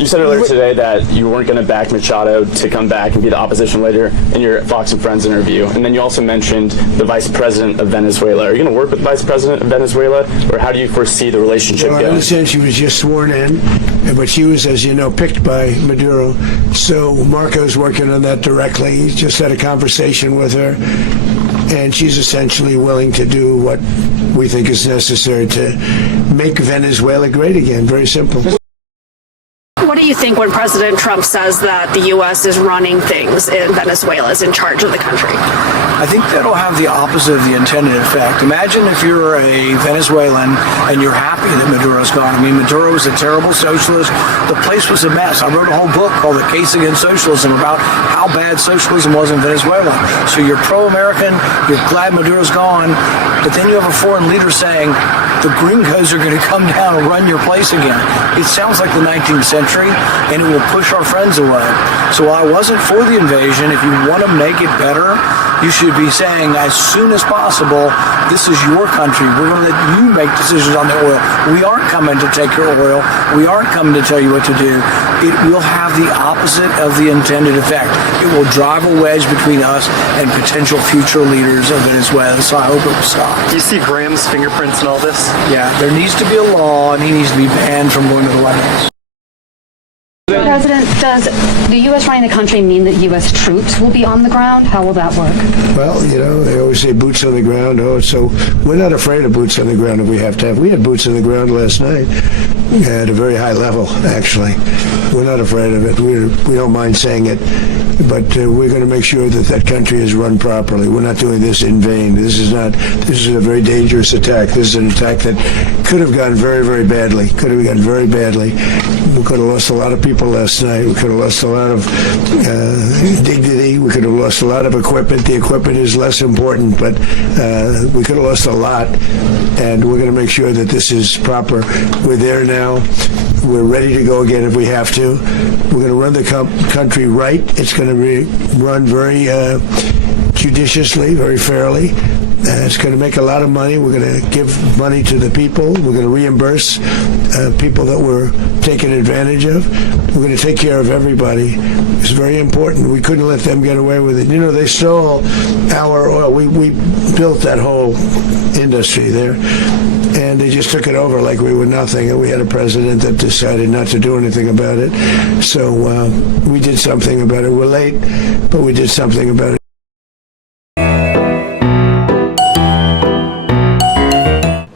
You said earlier today that you weren't going to back Machado to come back and be the opposition leader in your Fox and Friends interview. And then you also mentioned the vice president of Venezuela. Are you going to work with the vice president of Venezuela, or how do you foresee the relationship going? I understand she was just sworn in, but she was, as you know, picked by Maduro. So Marco's working on that directly. He just had a conversation with her, and she's essentially willing to do what we think is necessary to make Venezuela great again. Very simple. What do you think when President Trump says that the U.S. is running things in Venezuela, is in charge of the country? I think that'll have the opposite of the intended effect. Imagine if you're a Venezuelan and you're happy that Maduro's gone. I mean, Maduro was a terrible socialist. The place was a mess. I wrote a whole book called The Case Against Socialism about how bad socialism was in Venezuela. So you're pro-American, you're glad Maduro's gone, but then you have a foreign leader saying the gringos are going to come down and run your place again. It sounds like the 19th century, and it will push our friends away. So while I wasn't for the invasion, if you want to make it better, you should be saying as soon as possible, this is your country. We're going to let you make decisions on the oil. We aren't coming to take your oil. We aren't coming to tell you what to do. It will have the opposite of the intended effect. It will drive a wedge between us and potential future leaders of Venezuela. So I hope it will stop. Do you see Graham's fingerprints in all this? Yeah, there needs to be a law, and he needs to be banned from going to the White House. President, does the U.S. running the country mean that U.S. troops will be on the ground? How will that work? Well, you know, they always say boots on the ground. Oh, so we're not afraid of boots on the ground if we have to have. We had boots on the ground last night at a very high level, actually. We're not afraid of it. We don't mind saying it. But we're going to make sure that that country is run properly. We're not doing this in vain. This is a very dangerous attack. This is an attack that could have gone very, very badly. Could have gone very badly. We could have lost a lot of people last night. We could have lost a lot of dignity. We could have lost a lot of equipment. The equipment is less important, but we could have lost a lot. And we're going to make sure that this is proper. We're there now. We're ready to go again if we have to. We're going to run the country right. It's going to be run very judiciously, very fairly. It's going to make a lot of money. We're going to give money to the people. We're going to reimburse people that were taken advantage of. We're going to take care of everybody. It's very important. We couldn't let them get away with it. You know, they stole our oil. We built that whole industry there, and they just took it over like we were nothing. And we had a president that decided not to do anything about it. So we did something about it. We're late, but we did something about it.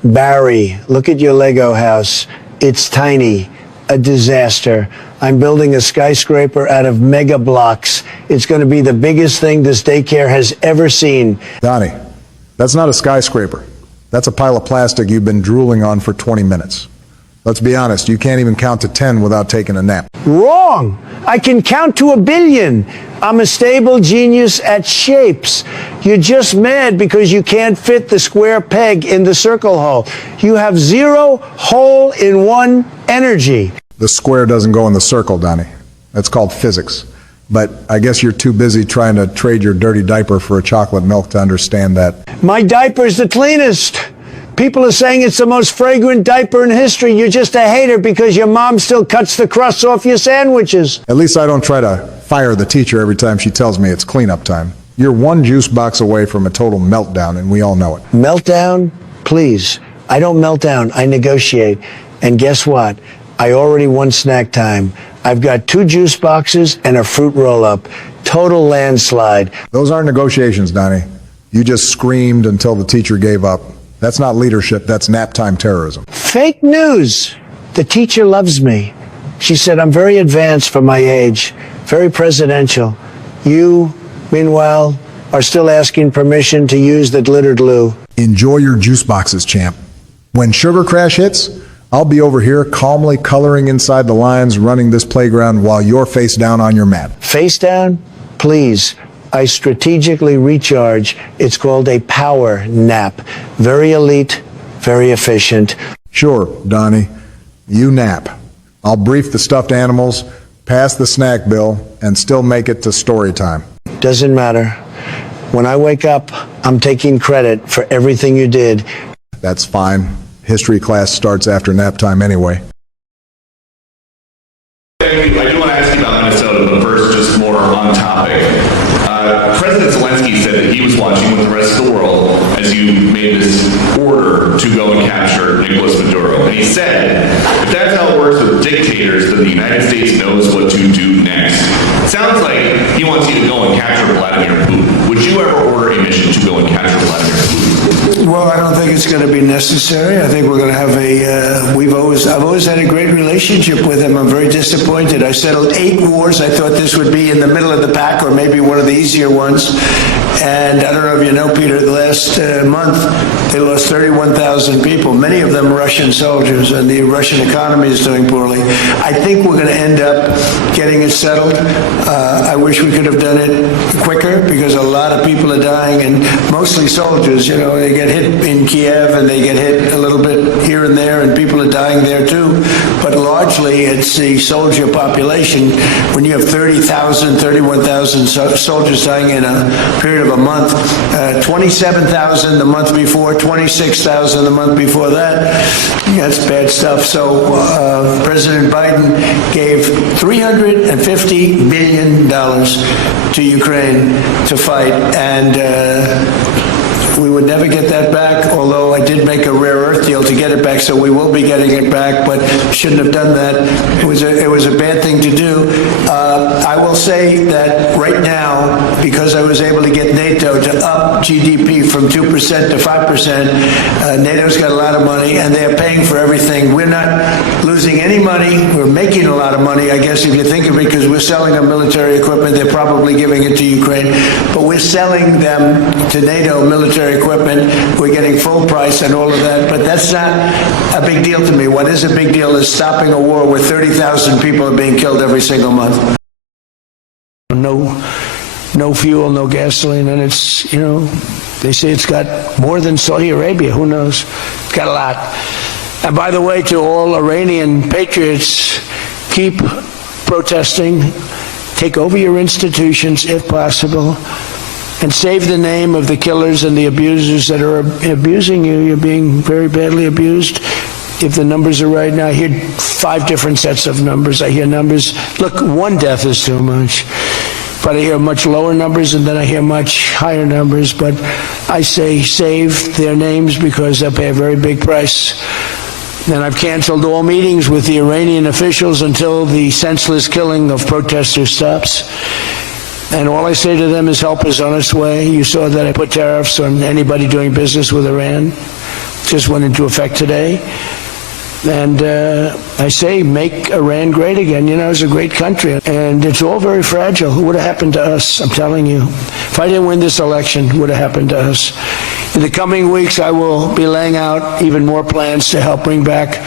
Barry, look at your Lego house. It's tiny. A disaster. I'm building a skyscraper out of mega blocks. It's going to be the biggest thing this daycare has ever seen. Donnie, that's not a skyscraper. That's a pile of plastic you've been drooling on for 20 minutes. Let's be honest, you can't even count to 10 without taking a nap. Wrong! I can count to 1 billion. I'm a stable genius at shapes. You're just mad because you can't fit the square peg in the circle hole. You have zero hole-in-one energy. The square doesn't go in the circle, Donnie. That's called physics. But I guess you're too busy trying to trade your dirty diaper for a chocolate milk to understand that. My diaper's the cleanest. People are saying it's the most fragrant diaper in history. You're just a hater because your mom still cuts the crusts off your sandwiches. At least I don't try to fire the teacher every time she tells me it's cleanup time. You're one juice box away from a total meltdown, and we all know it. Meltdown? Please. I don't melt down. I negotiate. And guess what? I already won snack time. I've got 2 juice boxes and a fruit roll-up. Total landslide. Those aren't negotiations, Donnie. You just screamed until the teacher gave up. That's not leadership, that's nap time terrorism. Fake news. The teacher loves me. She said I'm very advanced for my age, very presidential. You, meanwhile, are still asking permission to use the glittered glue. Enjoy your juice boxes, champ. When Sugar Crash hits, I'll be over here calmly coloring inside the lines, running this playground while you're face down on your mat. Face down? Please. I strategically recharge. It's called a power nap. Very elite, very efficient. Sure, Donnie. You nap. I'll brief the stuffed animals, pass the snack bill, and still make it to story time. Doesn't matter. When I wake up, I'm taking credit for everything you did. That's fine. History class starts after nap time anyway. watching with the rest of the world as you made this order to go and capture Nicolas Maduro. And he said, if that's how it works with dictators, then the United States knows what to do next. It sounds like he wants you to go and capture Vladimir Putin. Would you ever order a mission to go and capture Vladimir Putin? Well, I don't think it's going to be necessary. I think we're going to have I've always had a great relationship with him. I'm very disappointed. I settled 8 wars. I thought this would be in the middle of the pack, or maybe one of the easier ones. And I don't know if you know, Peter, the last month they lost 31,000 people, many of them Russian soldiers, and the Russian economy is doing poorly. I think we're going to end up getting it settled. I wish we could have done it quicker, because a lot of people are dying, and mostly soldiers. You know, they get hit in Kiev and they get hit a little bit here and there, and people are dying there too. But largely it's the soldier population. When you have 30,000, 31,000 soldiers dying in a period of a month, 27,000 the month before, 26,000 the month before that, that's bad stuff. So President Biden gave $350 billion to Ukraine to fight, and we would never get that back, although I did make a rare earth deal to get it back, so we will be getting it back, but shouldn't have done that. It was a bad thing to do. I will say that right now, because I was able to get NATO to up GDP from 2% to 5%, NATO's got a lot of money, and they're paying for everything. We're not losing any money. We're making a lot of money, I guess, if you think of it, because we're selling them military equipment. They're probably giving it to Ukraine, but we're selling them to NATO military equipment. We're getting full price and all of that, but that's not a big deal to me. What is a big deal is stopping a war where 30,000 people are being killed every single month. No fuel, no gasoline, and it's, you know, they say it's got more than Saudi Arabia. Who knows? It's got a lot. And by the way, to all Iranian patriots, keep protesting, take over your institutions if possible, and save the name of the killers and the abusers that are abusing you. You're being very badly abused. If the numbers are right now, I hear 5 different sets of numbers. I hear numbers, look, 1 death is too much. But I hear much lower numbers, and then I hear much higher numbers. But I say save their names, because they'll pay a very big price. And I've canceled all meetings with the Iranian officials until the senseless killing of protesters stops. And all I say to them is help is on its way. You saw that I put tariffs on anybody doing business with Iran. Just went into effect today. And I say, make Iran great again. You know, it's a great country. And it's all very fragile. What would have happened to us? I'm telling you. If I didn't win this election, what would have happened to us? In the coming weeks, I will be laying out even more plans to help bring back